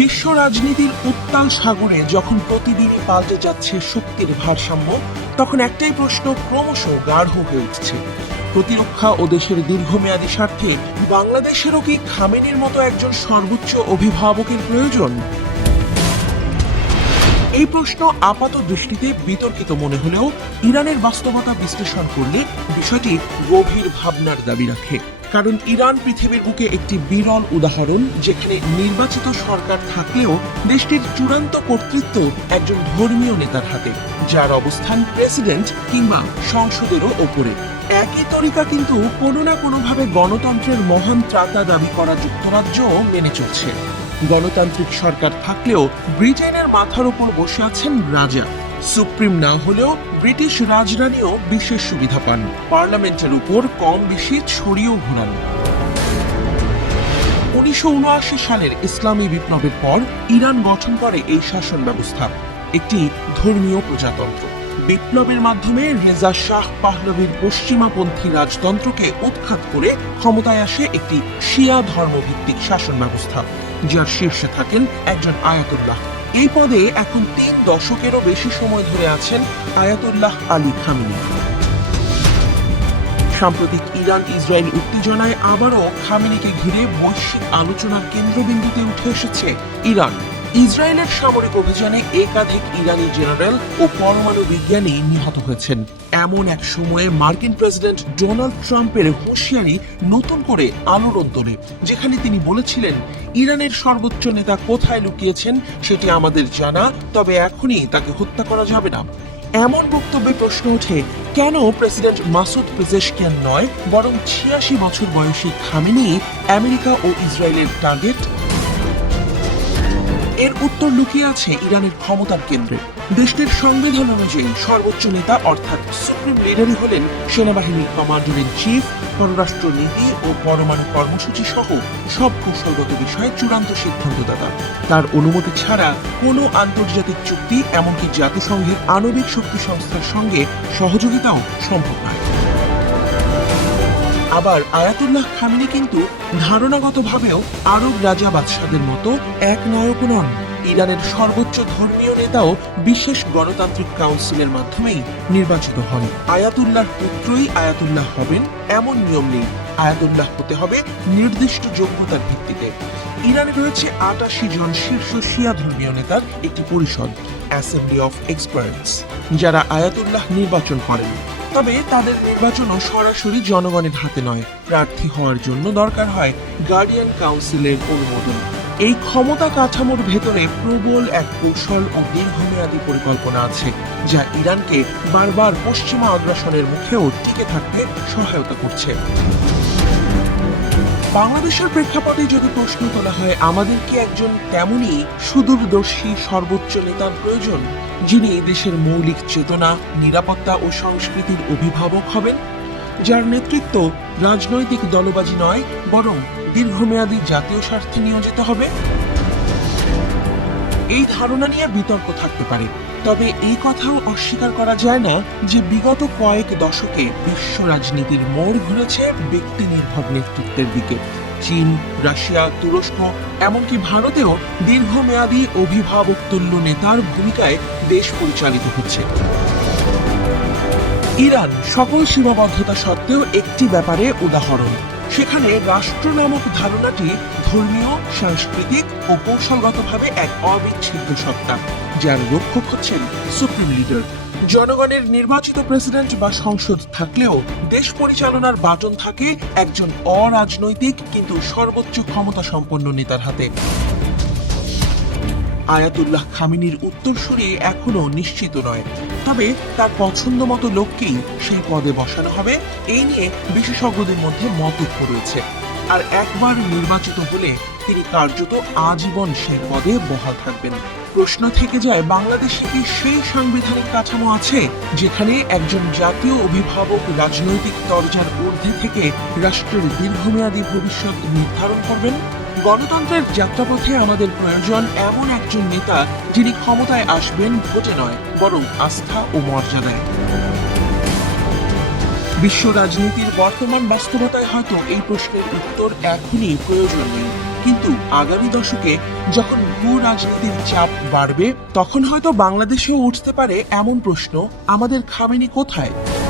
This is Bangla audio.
বিশ্ব রাজনীতির উত্তাল সাগরে যখন প্রতিদিনই পাল্টে যাচ্ছে শক্তির ভারসাম্য, তখন একটাই প্রশ্ন ক্রমশ গাঢ় হয়ে উঠছে। প্রতিরক্ষা ও দেশের দীর্ঘমেয়াদী স্বার্থে বাংলাদেশেরও কি খামেনির মতো একজন সর্বোচ্চ অভিভাবকের প্রয়োজন? এই প্রশ্ন আপাত দৃষ্টিতে বিতর্কিত মনে হলেও ইরানের বাস্তবতা বিশ্লেষণ করলে বিষয়টি গভীর ভাবনার দাবি রাখে। কারণ ইরান পৃথিবীর বুকে একটি বিরল উদাহরণ, যেখানে নির্বাচিত সরকার থাকলেও দেশটির চূড়ান্ত কর্তৃত্ব একজন ধর্মীয় নেতার হাতে, যার অবস্থান প্রেসিডেন্ট কিংবা সংসদেরও ওপরে। একই তরিকা কিন্তু কোনো না কোনোভাবে গণতন্ত্রের মহান ত্রাতা দাবি করা যুক্তরাজ্যও মেনে চলছে। গণতান্ত্রিক সরকার থাকলেও ব্রিটেনের মাথার উপর বসে আছেন রাজা। সুপ্রিম না হলেও ব্রিটিশ রাজরানীও বিশেষ সুবিধা পান, পার্লামেন্টের উপর কম বেশি ছড়িয়েও ঘোরান। 1979 সালের ইসলামী বিপ্লবের পর ইরান গঠন করে এই শাসন ব্যবস্থা, একটি ধর্মীয় প্রজাতন্ত্র। বিপ্লবের মাধ্যমে রেজা শাহ পাহলভীর পশ্চিমাপন্থী রাজতন্ত্রকে উৎখাত করে ক্ষমতায় আসে একটি শিয়া ধর্মভিত্তিক শাসন ব্যবস্থা, যার শীর্ষে থাকেন একজন আয়াতুল্লাহ। এই পদে এখন 3 দশকেরও বেশি সময় ধরে আছেন আয়াতুল্লাহ আলী খামেনি। সাম্প্রতিক ইরান ইসরায়েল উত্তেজনায় আবারও খামেনিকে ঘিরে বৈশ্বিক আলোচনার কেন্দ্রবিন্দুতে উঠে এসেছে ইরান। ইসরায়েলের সামরিক অভিযানে একাধিক ইরানি জেনারেল ও পরমাণু বিজ্ঞানী নিহত হয়েছেন। এমন এক সময়ে মার্কিন প্রেসিডেন্ট ডোনাল্ড ট্রাম্পের হুঁশিয়ারি নতুন করে আলোড়ন তোলে, যেখানে তিনি বলেছিলেন, ইরানের সর্বোচ্চ নেতা কোথায় লুকিয়েছেন সেটি আমাদের জানা, তবে এখনই তাকে হত্যা করা যাবে না। এমন বক্তব্যে প্রশ্ন ওঠে, কেন প্রেসিডেন্ট মাসুদ পেজেশকিয়ান নয়, বরং 86 বছর বয়সী খামেনি আমেরিকা ও ইসরায়েলের টার্গেট? এর উত্তর লুকিয়ে আছে ইরানের ক্ষমতার কেন্দ্রে। দেশটির সংবিধান অনুযায়ী সর্বোচ্চ নেতা অর্থাৎ সুপ্রিম লিডারই হলেন সেনাবাহিনীর কমান্ডার ইন চিফ, পররাষ্ট্র নীতি ও পরমাণু কর্মসূচি সহ সব কৌশলগত বিষয়ে চূড়ান্ত সিদ্ধান্তদাতা। তার অনুমতি ছাড়া কোনো আন্তর্জাতিক চুক্তি, এমনকি জাতিসংঘের আণবিক শক্তি সংস্থার সঙ্গে সহযোগিতাও সম্ভব নয়। আবার আয়াতুল্লাহ খামেনি কিন্তু ধারণাগতভাবেও আরব রাজা বাদশাদের মতো এক নায়কও নন। ইরানের সর্বোচ্চ ধর্মীয় নেতাও বিশেষ গণতান্ত্রিক কাউন্সিলের মাধ্যমেই নির্বাচিত হন। আয়াতুল্লাহর পুত্রই আয়াতুল্লাহ হবেন এমন নিয়ম নেই, আয়াতুল্লাহ হতে হবে নির্দিষ্ট যোগ্যতার ভিত্তিতে। ইরানে রয়েছে 88 জন শীর্ষ শিয়া ধর্মীয় নেতার একটি পরিষদ, অ্যাসেম্বলি অফ এক্সপার্টস, যারা আয়াতুল্লাহ নির্বাচন করেন। তবে তাদের নির্বাচনও সরাসরি জনগণের হাতে নয়, প্রার্থী হওয়ার জন্য দরকার হয় গার্ডিয়ান কাউন্সিলের অনুমোদন। এই ক্ষমতা কাঠামোর ভেতরে প্রবল এক কৌশল ও দীর্ঘমেয়াদী পরিকল্পনা আছে, যা ইরানকে বারবার পশ্চিমা আগ্রাসনের মুখেও টিকে থাকতে সহায়তা করছে। বাংলাদেশের প্রেক্ষাপটে যদি প্রশ্ন তোলা হয়, আমাদের কি একজন তেমনই সুদূরদর্শী সর্বোচ্চ নেতার প্রয়োজন, যিনি দেশের মৌলিক চেতনা, নিরাপত্তা ও সংস্কৃতির অভিভাবক হবেন, যার নেতৃত্ব রাজনৈতিক দলবাজি নয়, বরং দীর্ঘমেয়াদী জাতীয় স্বার্থে নিয়োজিত হবে? এই ধারণা নিয়ে বিতর্ক থাকতে পারে, তবে এই কথাও অস্বীকার করা যায় না যে বিগত কয়েক দশকে বিশ্ব রাজনীতির মোড় ঘুরেছে ব্যক্তি নির্ভর নেতৃত্বের দিকে। চীন, রাশিয়া, তুরস্ক, এমনকি ভারতেও দীর্ঘমেয়াদী অভিভাবক তুল্য নেতার ভূমিকায় দেশ পরিচালিত হচ্ছে। ইরান সকল সীমাবদ্ধতা সত্ত্বেও একটি ব্যাপারে উদাহরণ। সেখানে রাষ্ট্র নামক ধারণাটি ধর্মীয়, সাংস্কৃতিক ও কৌশলগতভাবে এক অবিচ্ছেদ্য সত্তা, যার রক্ষক হচ্ছেন সুপ্রিম লিডার। জনগণের নির্বাচিত প্রেসিডেন্ট বা সংসদ থাকলেও দেশ পরিচালনার বাটন থাকে একজন অরাজনৈতিক কিন্তু সর্বোচ্চ ক্ষমতা সম্পন্ন নেতার হাতে। আয়াতুল্লাহ খামেনির উত্তরসূরি এখনো নিশ্চিত নয়, তবে তার পছন্দ মতো লোককেই সেই পদে বসানো হবে, এই নিয়ে বিশেষজ্ঞদের মধ্যে মতৈক্য রয়েছে। আর একবার নির্বাচিত হলে তিনি কার্যত আজীবন সেই পদে বহাল থাকবেন। প্রশ্ন থেকে যায়, বাংলাদেশে কি সেই সাংবিধানিক কাঠামো আছে যেখানে একজন জাতীয় অভিভাবক রাজনৈতিক দরজার ঊর্ধ্বে থেকে রাষ্ট্রের দীর্ঘমেয়াদী ভবিষ্যৎ নির্ধারণ করবেন? গণতন্ত্রের যাত্রাপথে আমাদের প্রয়োজন এমন একজন নেতা, যিনি ক্ষমতায় আসবেন ভোটে নয়, বরং আস্থা ও মর্যাদায়। বিশ্ব রাজনীতির বর্তমান বাস্তবতায় হয়তো এই প্রশ্নের উত্তর এখনই প্রয়োজন নেই, কিন্তু আগামী দশকে যখন ভূ রাজনীতির চাপ বাড়বে তখন হয়তো বাংলাদেশেও উঠতে পারে এমন প্রশ্ন, আমাদের খামেনি কোথায়?